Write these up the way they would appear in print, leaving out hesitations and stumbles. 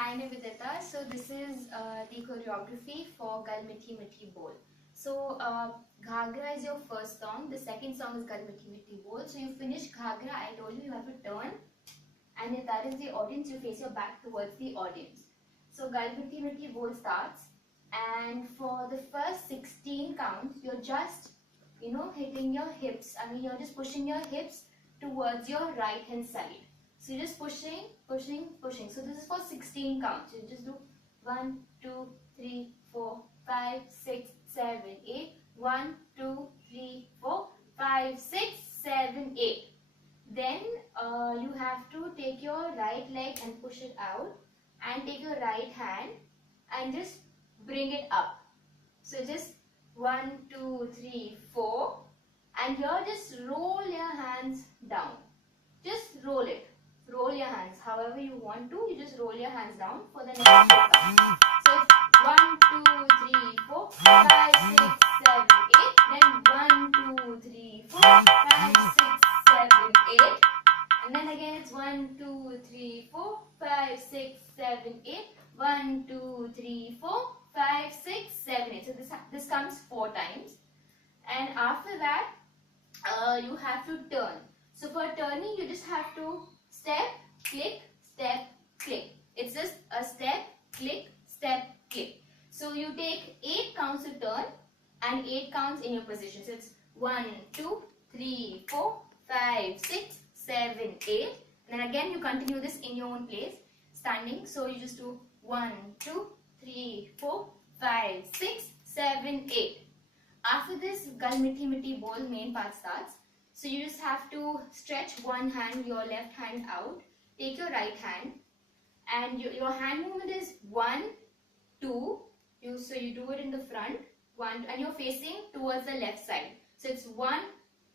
Hi Nivedita. So this is the choreography for Gal Mithi Mithi Bol. So Ghagra is your first song. The second song is Gal Mithi Mithi Bol. So you finish Ghagra. I told you have to turn, and if that is the audience, you face your back towards the audience. So Gal Mithi Mithi Bol starts, and for the first 16 counts, you're just hitting your hips. I mean, you're just pushing your hips towards your right hand side. So you're just pushing, pushing, pushing. So this is for 16 counts. You just do 1, 2, 3, 4, 5, 6, 7, 8. 1, 2, 3, 4, 5, 6, 7, 8. Then you have to take your right leg and push it out, and take your right hand and just bring it up. So just 1, 2, 3, 4, and here just roll your hands down. Just roll it. Roll your hands however you want to. You just roll your hands down for the next 4 counts. So it's 1, 2, 3, 4, 5, 6, 7, 8. Then 1, 2, 3, 4, 5, 6, 7, 8. And then again it's 1, 2, 3, 4, 5, 6, 7, 8. 1, 2, 3, 4, 5, 6, 7, 8. So this comes 4 times. And after that, you have to turn. So for turning, you just have to step, click, step, click. It's just a step, click, step, click. So you take 8 counts to turn and 8 counts in your position. So it's 1, 2, 3, 4, 5, 6, 7, 8. And then again you continue this in your own place, standing. So you just do 1, 2, 3, 4, 5, 6, 7, 8. After this, Gal Mithi Mithi Bol main part starts. So you just have to stretch one hand, your left hand out, take your right hand, and your hand movement is 1, 2. So you do it in the front, 1, and you're facing towards the left side. So it's 1,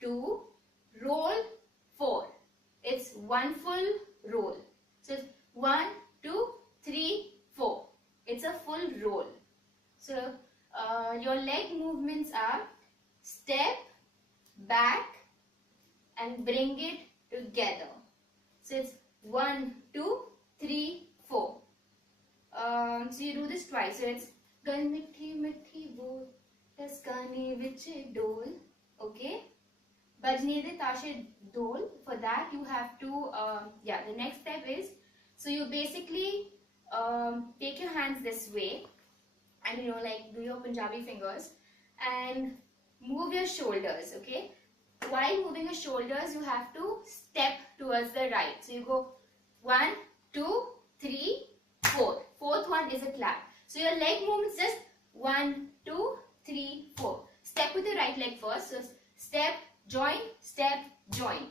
2, roll, 4. It's 1 full roll. So it's 1, 2, 3, 4. It's a full roll. So your leg movements are step, back, and bring it together. So it's 1, 2, 3, 4. So you do this twice. So it's Gal Mithi Mithi Bol, Taskane Vich Dol. Okay. Bajne De Tashe Dol. For that you have to, the next step is, so you basically take your hands this way, and do your Punjabi fingers and move your shoulders. Okay. While moving your shoulders, you have to step towards the right. So you go 1, 2, 3, 4. Fourth one is a clap. So your leg movement is just 1, 2, 3, 4. Step with your right leg first. So step, join, step, join.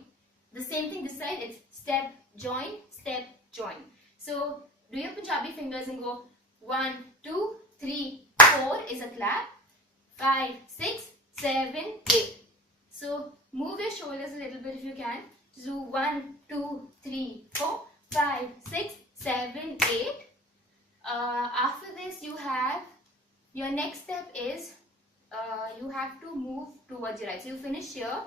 The same thing this side. It's step, join, step, join. So do your Punjabi fingers and go 1, 2, 3, 4 is a clap. 5, 6, 7, 8. So move your shoulders a little bit if you can. Just do 1, 2, 3, 4, 5, 6, 7, 8. After this, you have your next step is you have to move towards your right. So you finish here.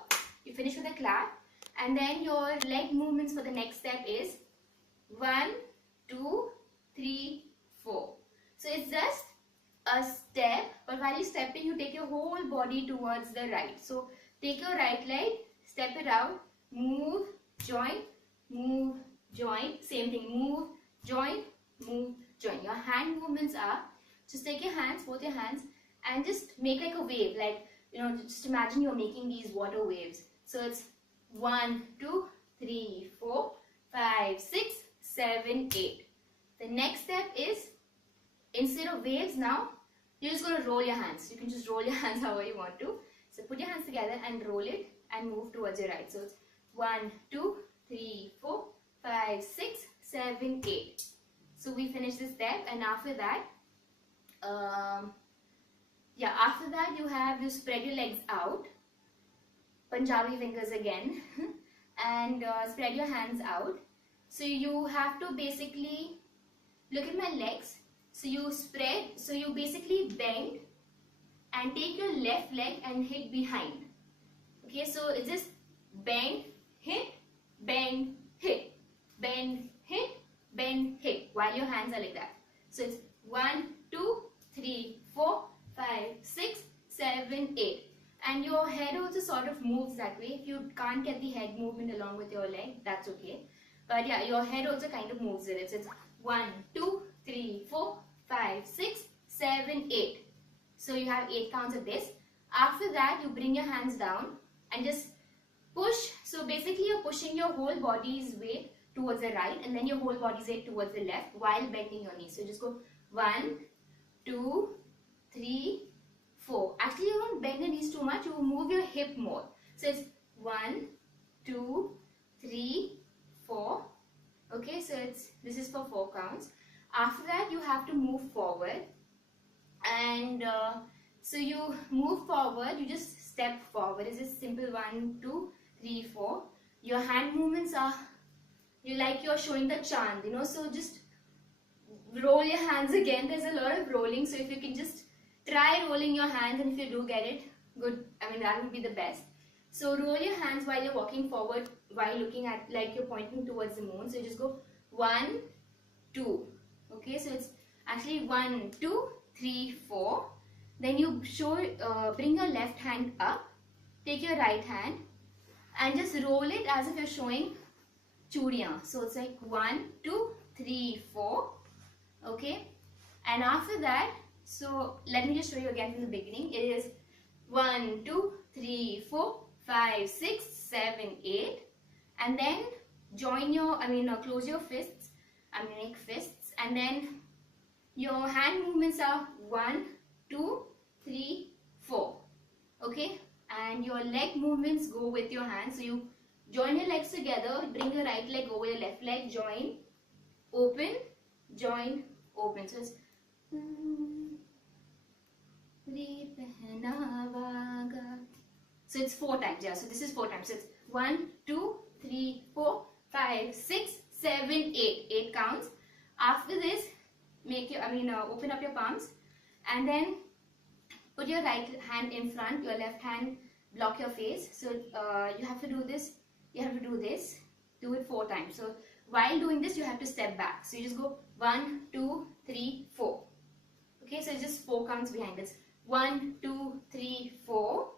You finish with a clap, and then your leg movements for the next step is 1, 2, 3, 4. So it's just a step, but while you're stepping, you take your whole body towards the right. So take your right leg, step it out, move, join, move, join. Same thing, move, join, move, join. Your hand movements are, just take your hands, both your hands, and just make like a wave. Like, just imagine you're making these water waves. So it's 1, 2, 3, 4, 5, 6, 7, 8. The next step is, instead of waves now, you're just going to roll your hands. You can just roll your hands however you want to. So put your hands together and roll it and move towards your right. So it's 1, 2, 3, 4, 5, 6, 7, 8. So we finish this step, and after that, you spread your legs out, Punjabi fingers again, and spread your hands out. So you have to basically look at my legs. So you spread, so you basically bend and take your left leg and hit behind. Okay, so it's just bend, hit, bend, hit, bend, hit, bend hip while your hands are like that. So it's 1, 2, 3, 4, 5, 6, 7, 8. And your head also sort of moves that way. If you can't get the head movement along with your leg, that's okay. But yeah, your head also kind of moves with it. So it's 1, 2, 3, 4, 5, 6, 7, 8. So you have 8 counts of this. After that, you bring your hands down and just push. So basically, you're pushing your whole body's weight towards the right and then your whole body's weight towards the left while bending your knees. So just go 1, 2, 3, 4. Actually, you don't bend your knees too much. You move your hip more. So it's 1, 2, 3, 4. Okay, so this is for 4 counts. After that, you have to move forward, and so you move forward. You just step forward. It's just simple 1, 2, 3, 4. Your hand movements are you're showing the chand, so just roll your hands again. There's a lot of rolling, so if you can just try rolling your hands, and if you do get it, good. I mean, that would be the best. So roll your hands while you're walking forward, while looking at, like you're pointing towards the moon. So you just go 1, 2. Okay, so it's actually 1, 2, 3, 4. Then you bring your left hand up, take your right hand, and just roll it as if you're showing churiyan. So it's like 1, 2, 3, 4. Okay, and after that, so let me just show you again from the beginning. It is 1, 2, 3, 4, 5, 6, 7, 8, and then close your fists. Make fists, and then your hand movements are 1, 2, 3, 4. Okay, and your leg movements go with your hands. So you join your legs together, bring your right leg over your left leg, join, open, join, open. So it's so it's 4 times. Yeah, so this is 4 times. So it's 1, 2, 3, 4, 5, 6, 7, 8. 8 counts. After this, open up your palms, and then put your right hand in front, your left hand block your face. So you have to do this. Do it 4 times. So while doing this, you have to step back. So you just go 1, 2, 3, 4. Okay, so it's just 4 counts behind this. 1, 2, 3, 4.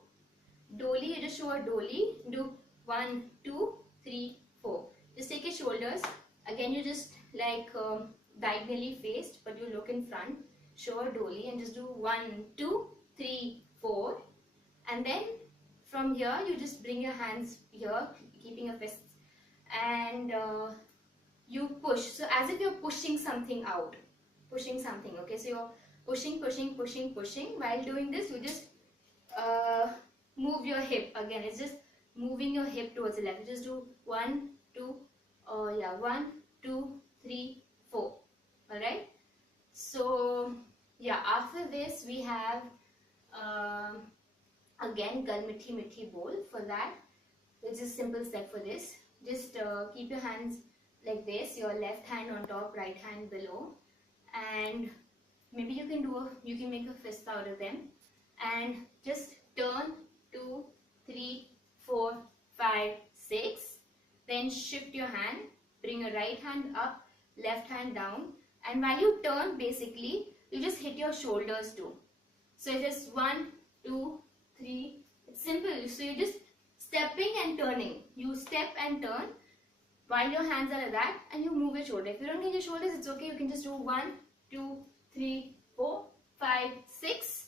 Dolly, you just show a dolly. Do 1, 2, 3, 4. Just take your shoulders. Again, you just like diagonally faced, but you look in front. Show a dolly and just do 1, 2, 3, 4. And then from here, you just bring your hands here, keeping your fists, and you push. So as if you're pushing something out. Pushing something, okay? So you're pushing, pushing, pushing, pushing. While doing this, you just move your hip. Again, it's just moving your hip towards the left. You just do 1, 2, 1, 2, 3, 4. Alright? So, yeah, after this, we have again Gal Mithi Mithi Bol. For that, it's just simple step for this. Just keep your hands like this, your left hand on top, right hand below, and maybe you can make a fist out of them, and just turn 2, 3, 4, 5, 6. Then shift your hand, bring your right hand up, left hand down, and while you turn, basically you just hit your shoulders too. So it's just 1, 2, 3. It's simple. So you're just stepping and turning. You step and turn while your hands are like that, and you move your shoulder. If you don't need your shoulders, it's okay. You can just do 1, 2, 3, 4, 5, 6,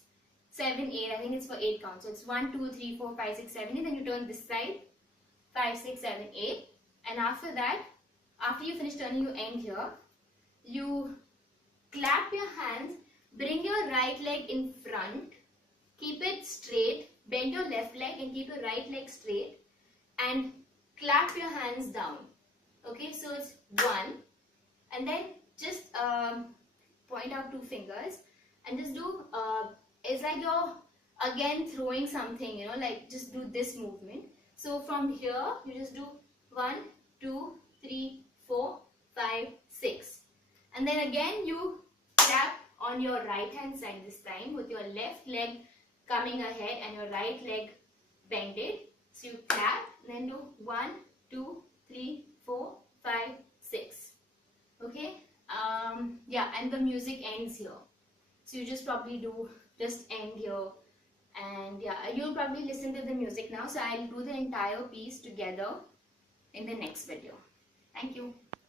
7, 8. I think it's for 8 counts. So it's 1, 2, 3, 4, 5, 6, 7, 8. Then you turn this side. 5, 6, 7, 8. And after that, after you finish turning, you end here. You clap your hands. Bring your right leg in front. Keep it straight. Bend your left leg and keep your right leg straight. And clap your hands down. Okay, so it's 1. And then just point out 2 fingers. And just do, it's like you're again throwing something, like just do this movement. So from here, you just do 1, 2, 3, 4, 5, 6. And then again, you clap on your right hand side this time with your left leg coming ahead and your right leg bended. So you clap, then do 1, 2, 3, 4, 5, 6. Okay. Yeah, and the music ends here. So you just probably do just end here, and yeah, you'll probably listen to the music now. So I'll do the entire piece together in the next video. Thank you.